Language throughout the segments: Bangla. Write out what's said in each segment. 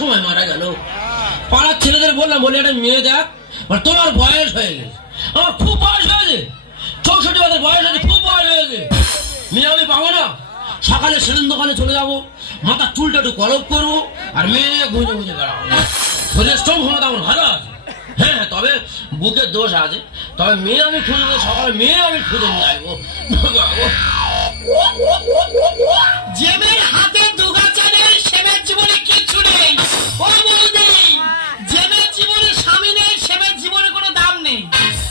সময় মারা গেল। পাড়ার ছেলেদের বললাম, বলে একটা মেয়ে দেখ, তোমার বয়স হয়ে গেছে। আমার খুব বয়স হয়েছে, 64 বছর বয়স হয়েছে, খুব বয়স হয়েছে, মেয়ে আমি পাবো না। সকালে সেদিন দোকানে চলে যাবো, মাথার চুলটা একটু কলপ করবো, আর মেয়ে গুঁজে গুঁজে বেড়াবো। শরীরের শ্রম ক্ষমতা আমার ভালো আছে, হ্যাঁ, তবে বুকের দোষ আছে। তবে মেয়ে আমি খুঁজবো, সকালে মেয়ে আমি খুঁজে নিয়ে আসবো। যে মেয়ের হাতে দুগা চালের সে মেয়ের জীবনে কিচ্ছু নেই। ও বৌদি, যে মেয়ের জীবনে স্বামী নেই সে মেয়ের জীবনে কোনো দাম নেই।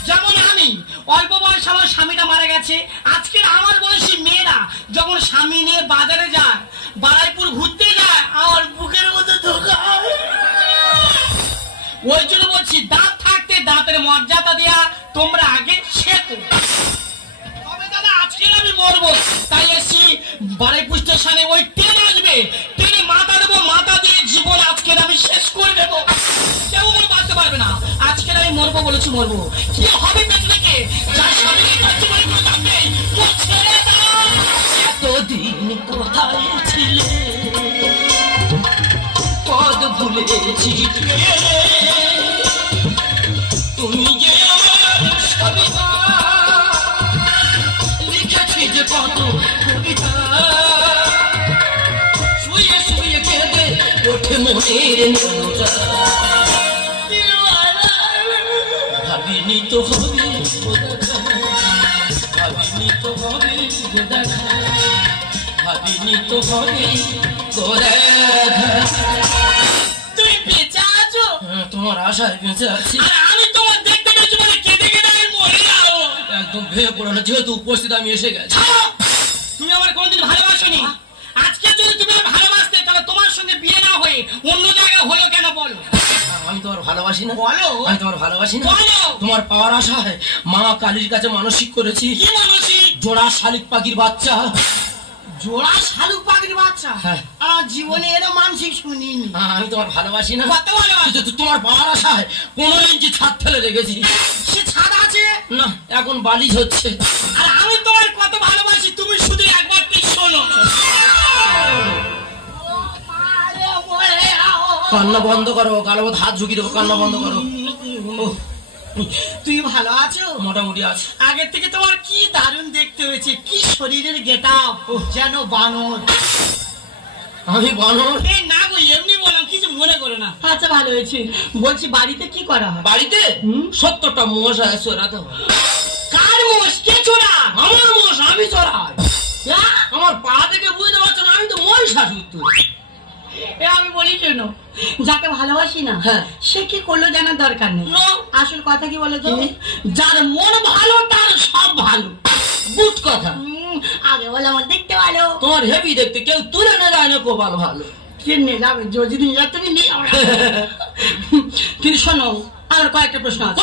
যেমন আমি, অল্প বয়স আমার স্বামীটা মারা গেছে। আজকের আমার বয়সী মেয়েরা যখন স্বামী নিয়ে বাজারে যায়, বারাইপুর ঘুরতে যায়, আমার বুকের মধ্যে ধোকা। ওই জন্য বলছি, দাঁত থাকতে দাঁতের মর্যাদা দেয়া তোমরা আগে শেখো। তবে দাদা আজকের আমি মরবো, তাই এসছি বারাইপুর স্টেশনে। ওই ট্রেন আসবে, ট্রেনে মাথা দেবো, মাথা দিয়ে জীবন আজকের আমি শেষ করে দেবো। কেউ আমার বাঁচতে পারবে না। আজকের আমি মরবো বলেছি, মরবো। কি হবে পেছনে থেকে? যার স্বামী নেই তার জীবনে কোনো দাম নেই। ও ছেড়ে দাও। এতদিন কোথায় ছিলে, পদ ভুলেছি তুমি যে আমার সবিতা, লিখেছি যে কত কবিতা, শুয়ে শুয়ে কেঁদে ওঠে মনের নৌকা। ভাবিনি তো হবে ও দেখা, ভাবিনি তো হবে ও দেখা, ভাবিনি তো হবে ও দেখা। তুই বেঁচে আছো? তোমার আশায় বেঁচে আছি। আমি তোমার দেখতে পেয়েছি বলে কেঁদে কেঁদে আমি মরে যাবো। একদম ভেঙে পড়ো না, যেহেতু উপস্থিত আমি এসে গেছি। তুমি আমার কোনদিন ভালোবাসোনি। আজকে যদি তুমি ভালোবাসতে, তাহলে তোমার সঙ্গে বিয়ে না হয়ে অন্য জায়গায় হলো কেন বলো? আমি তোমার ভালোবাসি না। বলো। আমি তোমার ভালোবাসি না। বলো। তোমার পাওয়ার আশায় মা কালীর কাছে মানসিক করেছি। কি মানসিক? জোড়া শালিক পাখির বাচ্চা। জোড়া শালুক পাখির বাচ্চা? আমার জীবনে এরও মানসিক শুনিনি। আমি তোমার ভালোবাসি না। কত ভালোবাসি? তোমার পাওয়ার আশায় 15 ইঞ্চি ছাদ ফেলে রেখেছি। সে ছাদ আছে না, এখন বালিশ হচ্ছে। আর আমি তোমার কত ভালোবাসি, তুমি শুধু একবার কি শোনো। কান্না বন্ধ করো, গালের মধ্যে হাত ঝুঁকি দেবো, কান্না বন্ধ করো। তুই ভালো আছো? মোটামুটি আছো। আগের থেকে তোমার কি দারুণ দেখতে হয়েছে, কি শরীরের গেটআপ, যেন বানর। আমি বানর? না গো, এমনি বললাম, কিছু মনে করো না। আচ্ছা ভালো হয়েছে। বলছি বাড়িতে কি করা হয়? বাড়িতে 70টা মোষ আছে, চোরাতে হয়। কার মোষ? কে চোরা? আমার মোষ, আমি চোরাই। আমার পা থেকে বুঝতে পারছো না, আমি তো মহিষাসুর। আমি বলি কেন, যাকে ভালোবাসি না সে কি করলো জানার দরকার নেই। আসল কথা কি বলো তো, যার মন ভালো তার সব ভালো। বুঝ কথা। আগে বলে আমার দেখতে ভালো। তোমার হেভি দেখতে, কেউ তুলে না যায় না। কোপাল ভালো কিনে যাবে, যদি তুমি নিয়ে যাবে। কিন্তু শোনো, আর কয়েকটা প্রশ্ন আছে।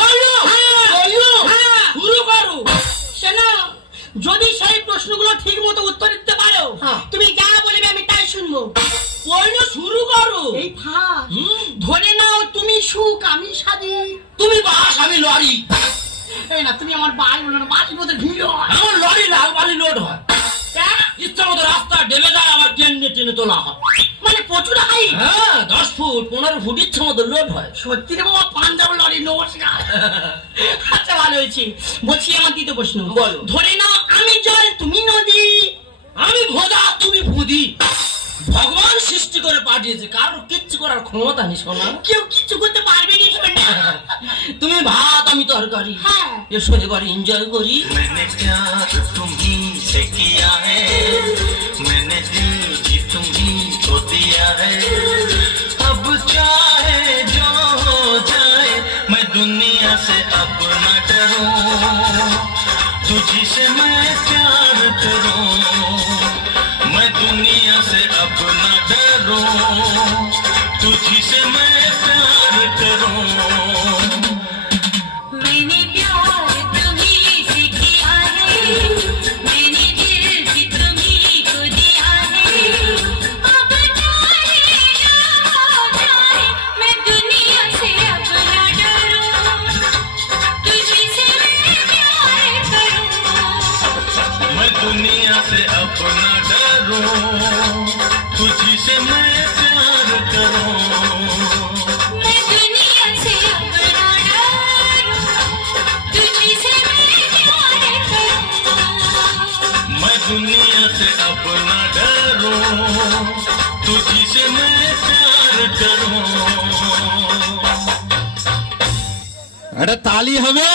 শুরু করো। শোনো, যদি সেই প্রশ্নগুলো ঠিক মতো উত্তর দিতে পারো, তুমি যা বলবে আমি তাই শুনবো। শুরু করো। এই থাক। ধরে নাও তুমি সুখ, আমি সাজি। তুমি বাস, আমি লরি। এই না, তুমি আমার বাস বলো না, বাস মধ্যে ভিড় হয়। আমার লরি লাল বালি লোড হয়, ইচ্ছা মতো রাস্তা ডেবে যায়, আবার টেনে টেনে তোলা হয়। মানে প্রচুর হাই। হ্যাঁ, 10 ফুট 15 ফুট ইচ্ছা মতো লোড হয়। সত্যি রে বাবা, পাঞ্জাব লরি। নমস্কার। আচ্ছা ভালো হয়েছে। বলছি আমার দ্বিতীয় প্রশ্ন। বলো। ধরে নাও আমি জল, তুমি নদী। আমি ভোদা, তুমি ভুদি। ভগবান সৃষ্টি করে পাঠিয়েছে, কারোর কিচ্ছু করার ক্ষমতা নেই। শোনা, কেউ কিচ্ছু করতে পারবে না। তুমি ভাত, আমি তরকারি। হ্যাঁ, এসো এবার এনজয় করি। मैंने प्यार तुम्हीं से किया है, मैंने दिल भी तुम्हीं को दिया है, अब चाहे जो हो जाए मैं दुनिया से अब न डरूं, तुझी से मैं प्यार करूं, मैं दुनिया से अब न डरूं, तुझी से मैं प्यार करूं। मैंने प्यार तुम्हीं से किया है, मैंने दिल भी तुम्हीं को दिया है, अब चाहे जो हो जाए मैं दुनिया से अब न डरूं, तुझी से मैं प्यार करूं, मैं दुनिया से अब न डरूं, तुझी से मैं प्यार करूं, मैं दुनिया से अपना डरूं, तुझी से मैं प्यार करूं। मैं दुनिया से अपना डरूं, तुझी से मैं प्यार करूं। একটা তালি হবে।